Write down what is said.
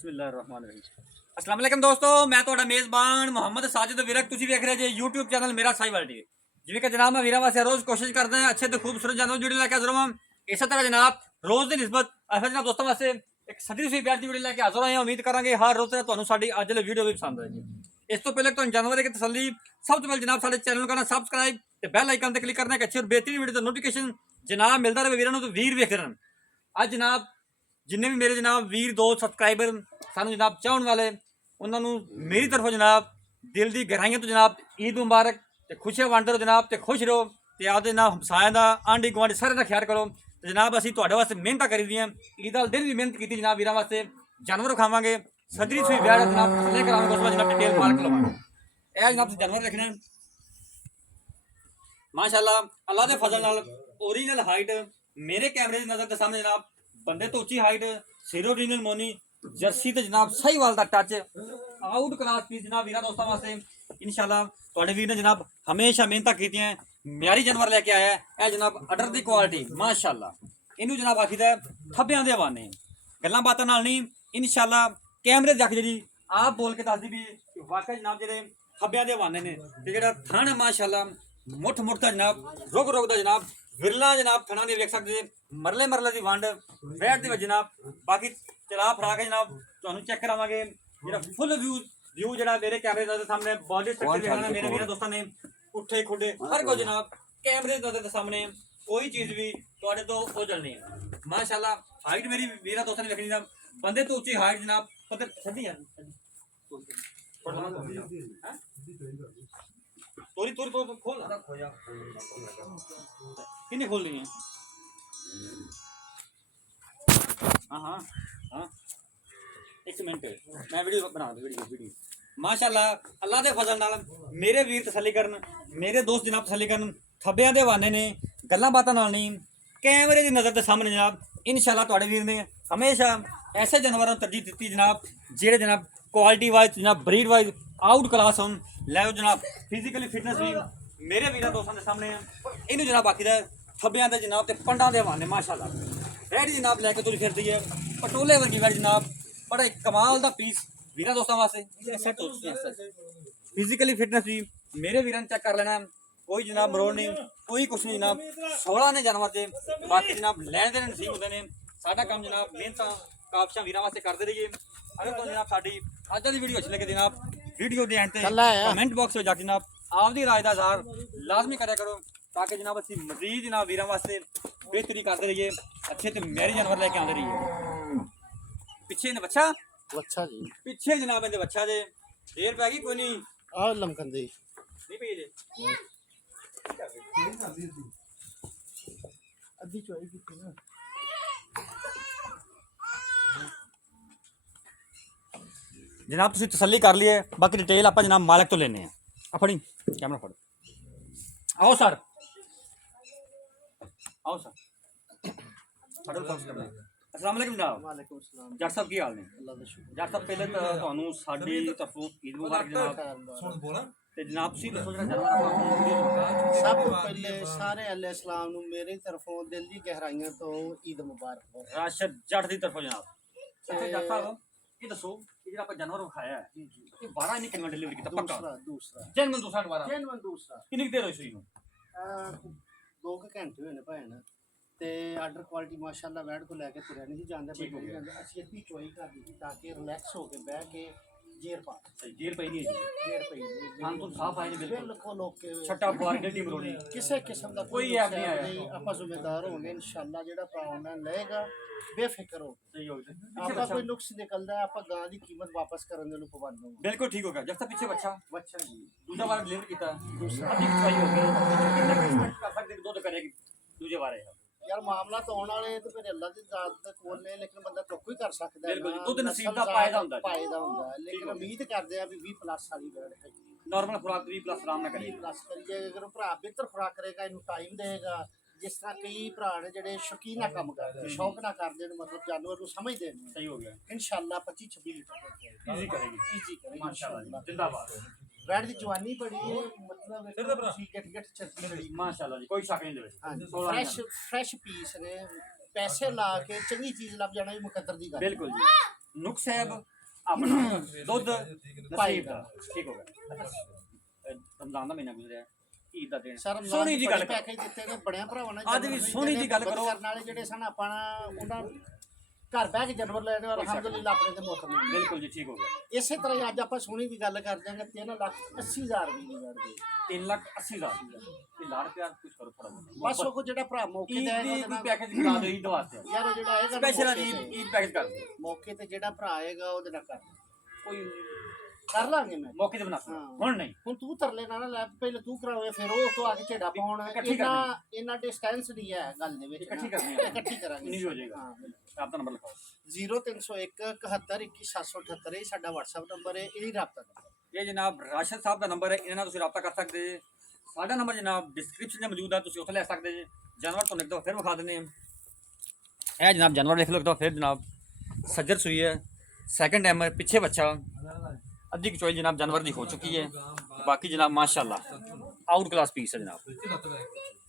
बिस्मिल्लाहिर्रहमानिर्रहीम। अस्सलाम वालेकुम दोस्तों, मैं ਤੁਹਾਡਾ ਮੇਜ਼ਬਾਨ ਮੁਹੰਮਦ ਸਾजिद ਵਿਰਕ। ਤੁਸੀਂ ਵੇਖ ਰਹੇ ਜੇ YouTube ਚੈਨਲ ਮੇਰਾ ਸਾਈਵਾਲ ਟੀਵੀ। ਜਿਵੇਂ ਕਿ ਜਨਾਬ ਮੈਂ ਵੀਰਾਂ ਵਾਸਤੇ ਰੋਜ਼ ਕੋਸ਼ਿਸ਼ ਕਰਦਾ ਹਾਂ ਅੱਛੇ ਤੇ ਖੂਬਸੂਰਤ ਜਾਨਵਰ ਵੀਡੀਓ ਲੈ ਕੇ ਹਾਜ਼ਰ ਹਾਂ। ਇਸੇ ਤਰ੍ਹਾਂ ਜਨਾਬ ਰੋਜ਼ ਦੀ ਨਿਸਬਤ ਅਸੀਂ ਜਨਾਬ ਦੋਸਤਾਂ ਵਾਸਤੇ ਇੱਕ ਸਦੀ ਸੀ ਪਿਆਰ ਦੀ ਵੀਡੀਓ ਲੈ ਕੇ ਹਾਜ਼ਰ ਹੋਏ ਹਾਂ। ਉਮੀਦ ਕਰਾਂਗੇ ਹਰ ਰੋਜ਼ ਤੁਹਾਨੂੰ ਸਾਡੀ ਅੱਜ ਦੀ ਵੀਡੀਓ ਵੀ ਪਸੰਦ ਆਏਗੀ। ਇਸ ਤੋਂ ਪਹਿਲੇ ਤੁਹਾਨੂੰ ਜਾਨਵਰ ਦੀ ਤਸੱਲੀ ਸਭ ਤੋਂ ਪਹਿਲੇ ਜਨਾਬ ਸਾਡੇ ਚੈਨਲ ਨੂੰ ਕਰਨਾ ਸਬਸਕ੍ਰਾਈਬ ਤੇ ਬੈਲ ਆਈਕਨ ਤੇ ਕਲਿੱਕ ਕਰਨਾ ਕਿ ਅੱਛੀ ਔਰ ਬਿਹਤਰੀਨ ਵੀਡੀਓ ਦਾ ਨੋਟੀਫਿਕੇਸ਼ਨ ਜਨਾਬ ਮਿਲਦਾ ਰਹੇ ਵੀਰਾਂ ਨੂੰ। ਤੇ ਵੀਰ ਵੇਖਦੇ ਰਹਿਣ। ਅੱਜ ਜਨਾਬ जिन्ने भी मेरे जनाब वीर दोस्त सबसक्राइबर सानू जनाब चाहने वाले उन्होंने मेरी तरफों जनाब दिल की गहराइयों तो जनाब ईद मुबारक ते खुशियां वंडो जनाब ते खुश रहो ते आपदे जनाब हमसाया का आंढी गुआढ़ी सारे का ख्याल करो। तो जनाब असीं तुहाडे वास्ते मेहनत करी दी ईद वाले दिन भी मेहनत की जनाब वीरां वास्ते जानवर खावांगे सजरी सुई ब्याह जनाब थल्ले करावांगे उस बाद जनाब डिटेल मार्क लवांगे। यह जनाब जानवर रखने माशाअल्लाह अल्लाह के फजल नाल ओरिजिनल हाइट मेरे कैमरे की नज़र के सामने जनाब बंदे तो उच्ची हाइट सिर ओरिजिनल मोनी जर्सी तो जनाब सही वाल का टच आउट क्लास पीस जनाब वीर दोस्तों वास्ते इंशाल्लाह तुहाडे वीर ने जनाब हमेशा मेहनत की म्यारी जानवर लेके आया है जनाब अडर की क्वालिटी माशाअल्लाह इनू जनाब आखीदा थब्बियां दे हवाने गल्लां बातां नाल नहीं इंशाल्लाह कैमरे दी अख जी आप बोल के दस दी भी वाकई जनाब जेडे थब्बियां दे हवाने ने ते जेड़ा थण है माशाअल्लाह मुठ मुठ दा जनाब रुग रुग दा जनाब विरला जनाब थणा दे वेख सकदे मरले मरले दी वंड वैट दी जनाब बाकी चला फरा के जनाब तुहानू चेक करावांगे जेड़ा फुल व्यू जेड़ा मेरे कैमरे दे सामने बॉडी स्ट्रक्चर देखना मेरे वीर दोस्तों ने उठे खुडे हर को जनाब कैमरे दे सामने कोई चीज भी तुहाडे तो ओझल नहीं है माशाअल्लाह। हाइट मेरी वीर दोस्तों ने देखनी जनाब बंदे तो ऊंची हाइट जनाब पता छड्डी यार तोरी तोरी तो खोल किन्ने खोल रही है। हाँ हाँ हाँ एक मिनट मैं वीडियो बना दूँ वीडियो माशाअल्लाह अल्लाह दे फजल नाल मेरे वीर तसल्ली करन मेरे दोस्त जनाब तसल्ली करन थब्बियां दे हवाने ने गल्लां बातां नाल नहीं कैमरे की नज़र के सामने जनाब इंशाअल्लाह तुहाडे वीर ने हमेशा ऐसे जानवरों तरजीह दी जनाब जेड़े जनाब क्वालिटी वाइज जनाब ब्रीड वाइज आउट क्लास होन लै जनाब फिजिकली फिटनेस भी मेरे वीर दोस्तों के सामने इनू जनाब आखीदा थब्बियां दे जनाब ते पंडां दे हवाने माशाअल्लाह रेडी जनाब लैके तुरी फिरदी है पटोले वर्गी वैड जनाब बड़ा एक कमाल दा पीस वीर दोस्तों वास्ते सेट हो चुके हैं फिजिकली फिटनेस भी मेरे वीर चेक कर लेना कोई जनाब मरोड़ नहीं कोई कुछ नहीं जनाब 16 ने जानवर से बाकी जनाब लैन देने नसीब होंगे ने साडा काम जनाब मेहनत काबशा वीर वास्ते करते रहिए। अगर तो जनाब साडी अज दी वीडियो अच्छी लगे जनाब वीडियो दे एंड ते कमेंट बॉक्स में जाके जनाब आपकी राय का इज़हार लाजमी करा करो ताकि जनाब असं मजीद जनाब वीर वास्ते बेहतरी करते रहिए अच्छे तो मैरी जानवर लेके आते रहिए। पिछे ने बच्चा बच्चा जी पिछे जनाब इहदे बच्चा जे देर पै गई कोई नहीं आ लमकन दी नहीं पई जे अद्धी चोई की ना जनाब तुसीं तसल्ली कर लिए बाकी डिटेल आप जनाब मालिक तो लेने अपनी कैमरा फड़ आओ सर आओ सर अस्सलाम वालेकुम जनाब वालेकुम सलाम जट साहब की हाल ने अल्लाह दा शुक्र जट साहब पहले तो ਤੁਹਾਨੂੰ ਸਾਡੀ ਤਰਫੋਂ ईद मुबारक जनाब सुन बोला ਤੇ ਜਨਾਬ ਤੁਸੀਂ ਦੱਸੋ ਜਿਹੜਾ जानवर सब तो पहले सारे अल्लाह इस्लाम ਨੂੰ ਮੇਰੇ ਤਰਫੋਂ ਦਿਲ ਦੀ ਗਹਿਰਾਈਆਂ ਤੋਂ ਈਦ ਮੁਬਾਰਕ ਹੋ राशद जट ਦੀ ਤਰਫੋਂ जनाब ਅੱਛਾ ਜਟ ਸਾਹਿਬ ਇਹ ਦੱਸੋ ਕਿ ਜਿਹੜਾ ਆਪਾਂ ਜਾਨਵਰ ਵਿਖਾਇਆ ਹੈ जी जी ਇਹ 12 ਨਹੀਂ ਕਿੰਨਾ ਡਿਲੀਵਰੀ ਕੀਤਾ ਪੱਕਾ दूसरा ਜਨਮਨ ਦੂਸਰਾ ਦੁਬਾਰਾ जेनवन दूसरा ਕਿੰਨੀ ਕੁ ਦੇਰ ਹੋਈ ਸੂਈ ਨੂੰ 2 ਘੰਟੇ ਹੋਏ ਨੇ ਭੈਣ ਤੇ ਆਰਡਰ ਕੁਆਲਿਟੀ ਮਾਸ਼ਾਅੱਲਾ ਵੈਡ ਕੋ ਲੈ ਕੇ ਤੁਰਿਆ ਨਹੀਂ ਜਾਂਦਾ ਠੀਕ ਹੋ ਗਿਆ। ਅਸੀਂ ਅੱਧੀ ਚੋਈ ਕਰ ਦਿੱਤੀ ਤਾਂ ਕਿ ਰਿਲੈਕਸ ਹੋ ਕੇ ਬਹਿ ਕੇ ਜੇਰ ਪਾ ਜੇਰ ਪਈ ਨਹੀਂ ਹੈ ਜੀ ਜੇਰ ਪਈ ਹਾਂ ਤੋਂ ਸਾਫ ਆਏ ਨੇ ਬਿਲਕੁਲ ਬਿਲਕੁਲ ਓਕੇ ਛੱਟਾ ਪਵਾਰ ਗੱਡੀ ਮਰੋੜੀ ਕਿਸੇ ਕਿਸਮ ਦਾ ਕੋਈ ਐਪ ਨਹੀਂ ਆਇਆ। ਨਹੀਂ ਆਪਾਂ ਜ਼ਿੰਮੇਦਾਰ ਹੋਵਾਂਗੇ ਇਨਸ਼ਾਅੱਲਾ ਜਿਹੜਾ ਭਰਾ ਆਨਲਾਈਨ ਲਏਗਾ ਬੇਫਿਕਰ ਹੋ ਸਹੀ ਹੋ ਗਿਆ ਆਪਾਂ ਕੋਈ ਨੁਕਸ ਨਿਕਲਦਾ ਹੈ, ਆਪਾਂ ਗਾਂ ਦੀ ਕੀਮਤ ਵਾਪਸ ਕਰਨ ਦੇ ਨੂੰ ਪਾਬੰਦ ਹੋਵਾਂਗੇ। ਬਿਲਕੁਲ ਠੀਕ ਹੋ ਗਿਆ ਜਦ ਤੱਕ ਪਿੱਛੇ ਬੱਚਾ ਬੱਚਾ ਜੀ ਦੂਜਾ ਵਾਰ ਡਿਲੀਵਰ ਕੀਤਾ ਦੂਸਰਾ ਅੱਧੀ ਚਵਾਈ ਹੋ ਗਈ ਕਿੰਨਾ ਐਕਸਪੈਕਟ ਕਰ ਸਕਦੇ ਕਿ ਦੁੱਧ ਕਰੇਗੀ ਦੂਜੇ ਵਾਰੇ ਯਾਰ ਮਾਮਲਾ ਤਾਂ ਆਉਣ ਵਾਲੇ ਤੇ ਫਿਰ ਅੱਲਾ ਦੀ ਜ਼ਾਤ ਦੇ ਕੋਲ ਨੇ ਲੇਕਿਨ ਬੰਦਾ ਟੋਕੋ ਹੀ ਕਰ ਸਕਦਾ ਹੈ ਬਿਲਕੁਲ, ਨਾ। ਦੁੱਧ ਨਸੀਬ ਦਾ ਨਸਲ ਪਾਇਦਾ ਹੁੰਦਾ ਜੀ। ਪਾਇਦਾ ਹੁੰਦਾ ਹੈ, ਲੇਕਿਨ ਉਮੀਦ ਕਰਦੇ ਆ ਵੀ 20 ਪਲੱਸ ਵਾਲੀ ਬੈਡ ਹੈਗੀ ਨਾਰਮਲ ਖੁਰਾਕ 20 ਪਲੱਸ ਆਰਾਮ ਨਾਲ ਕਰੇ ਪਲੱਸ ਕਰੀਏ ਅਗਰ ਉਹ ਭਰਾ ਬਿਹਤਰ ਖੁਰਾਕ ਕਰੇਗਾ ਇਹਨੂੰ ਟਾਈਮ ਦੇਗਾ ਜਿਸ ਤਰ੍ਹਾਂ ਕਈ ਭਰਾ ਨੇ ਜਿਹੜੇ ਸ਼ੌਕੀਨਾ ਕੰਮ ਕਰਦੇ ਸ਼ੌਕ ਨਾ ਕਰਦੇ ਨੇ ਮਤਲਬ ਜਾਨਵਰ ਨੂੰ ਸਮਝਦੇ ਨੇ ਸਹੀ ਹੋ ਗਿਆ ਇਨਸ਼ਾਅੱਲਾ 25 26 ਲੀਟਰ ਈਜ਼ੀ ਕਰੇਗੀ ਈਜ਼ੀ ਕਰੇਗੀ ਮਾਸ਼ਾਅੱਲਾ ਇਨਸ਼ਾਅੱਲਾ ਜਿੰਦਾਬਾਦ ਬੈਡ ਦੀ ਜਵਾਨੀ ਬੜੀ ਹੈ ਮਤਲਬ ਸਿਰ ਦੇ ਭਰਾ। ਤੁਸੀਂ ਗਿੱਟ ਗਿੱਟ ਚੱਲਦੀ ਬੜੀ ਮਾਸ਼ਾਅੱਲਾ ਜੀ ਕੋਈ ਸ਼ੱਕ ਨਹੀਂ ਦੇ ਵਿੱਚ ਹਾਂਜੀ 16 ਫਰੈਸ਼ ਪੀਸ ਨੇ ਪੈਸੇ ਲਾ ਕੇ ਚੰਗੀ ਚੀਜ਼ ਲੱਭ ਜਾਣਾ ਇਹ ਮੁਕੱਦਰ ਦੀ ਗੱਲ ਬਿਲकुल जी ਨੁਕ ਸਾਹਿਬ ਆਪਣਾ ਦੁੱਧ ਨਸੀਬ ਦਾ ਠੀਕ ਹੋ ਗਿਆ ਰਮਜ਼ਾਨ ਦਾ ਮਹੀਨਾ ਗੁਜ਼ਰਿਆ ਈਦ ਦਾ ਦਿਨ ਸਰ ਸੋਹਣੀ ਜੀ ਗੱਲ ਪੈਕੇਜ ਦਿੱਤੇ ਨੇ ਬੜਿਆਂ ਭਰਾਵਾਂ ਨੇ ਅੱਜ ਵੀ ਸੋਹਣੀ ਜੀ ਗੱਲ ਕਰੋ ਕਰਨ ਵਾਲੇ ਜਿਹੜੇ ਸਨ ਆਪਾਂ ਉਹਨਾਂ ਘਰ ਬਹਿ ਕੇ ਜਾਨਵਰ ਲੈਣੇ ਔਰ ਅਲਹਮਦੁਲਿਲਾ ਆਪਣੇ ਤੇ ਮੁੱਤ ਨਹੀਂ ਬਿਲਕੁਲ ਜੀ ਠੀਕ ਹੋ ਗਿਆ ਇਸੇ ਤਰ੍ਹਾਂ ਹੀ ਅੱਜ ਆਪਾਂ ਸੋਹਣੀ ਦੀ ਗੱਲ ਕਰ ਜਾਂਗੇ 3,80,000 ਰੁਪਏ ਦੀ ਗੱਲ ਦੇ 3,80,000 ਇਹ ਲਾੜ ਪਿਆਰ ਕੁਝ ਕਰੋ ਥੋੜਾ ਬਸ ਉਹ ਜਿਹੜਾ ਭਰਾ ਮੌਕੇ ਤੇ ਆਏਗਾ ਉਹਦੇ ਨਾਲ ਪੈਕੇਜ ਕਰਾ ਦਿਓ ਈਦ ਵਾਸਤੇ ਯਾਰ ਉਹ ਜਿਹੜਾ ਆਏਗਾ ਸਪੈਸ਼ਲ ਈਦ ਪੈਕੇਜ ਕਰ ਦਿਓ ਮੌਕੇ ਤੇ ਜਿਹੜਾ ਭਰਾ ਆਏਗਾ ਉਹਦੇ ਨਾਲ ਕੋਈ ਕਰ ਲਾਂਗੇ ਮੈਂ ਮੌਕੇ ਤੇ ਬਣਾ ਹੁਣ ਨਹੀਂ ਹੁਣ ਤੂੰ ਤਰਲੇ ਨਾਲ ਲੈ ਪਹਿਲੇ ਤੂੰ ਕਰਾਵੇ ਫਿਰ ਉਹ ਤੋਂ ਆ ਕੇ ਝੇੜਾ ਪਾਉਣ ਇਹਨਾਂ ਡਿਸਟੈਂਸ ਨਹੀਂ ਹੈ ਗੱਲ ਦੇ ਵਿੱਚ ਇਕੱਠੀ ਕਰਨੀ ਹੈ ਇਕੱਠੀ ਕਰਾਂਗੇ ਨਹੀਂ ਹੋ ਜਾਏਗਾ ਆਪ ਦਾ ਨੰਬਰ ਲਿਖਾਓ 0301 71 21 778 ਇਹ ਸਾਡਾ WhatsApp ਨੰਬਰ ਹੈ ਇਹ ਰਾਬਤਾ ਨੰਬਰ ਇਹ ਜਨਾਬ ਰਾਸ਼ਦ ਸਾਹਿਬ ਦਾ ਨੰਬਰ ਹੈ ਇਹਨਾਂ ਨਾਲ ਤੁਸੀਂ ਰਾਬਤਾ ਕਰ ਸਕਦੇ ਜੇ ਸਾਡਾ ਨੰਬਰ ਜਨਾਬ ਡਿਸਕ੍ਰਿਪਸ਼ਨ 'ਚ ਮੌਜੂਦ ਹੈ ਤੁਸੀਂ ਉੱਥੇ ਲੈ ਸਕਦੇ ਜੇ ਜਾਨਵਰ ਤੁਹਾਨੂੰ ਇੱਕ ਦਫਾ ਫਿਰ ਵਿਖਾ ਦਿੰਦੇ ਹਾਂ ਇਹ ਜਨਾਬ ਜਾਨਵਰ ਦੇਖ ਲਓ ਇੱਕ ਦਫਾ ਫਿਰ ਜਨਾਬ ਸੱਜਰ ਸੂਈ ਹੈ सेकंड टाइम पीछे बच्चा अद्धी चॉइस जनाब जानवर की हो चुकी है बाकी जनाब माशाल्लाह आउट क्लास पीस है जनाब।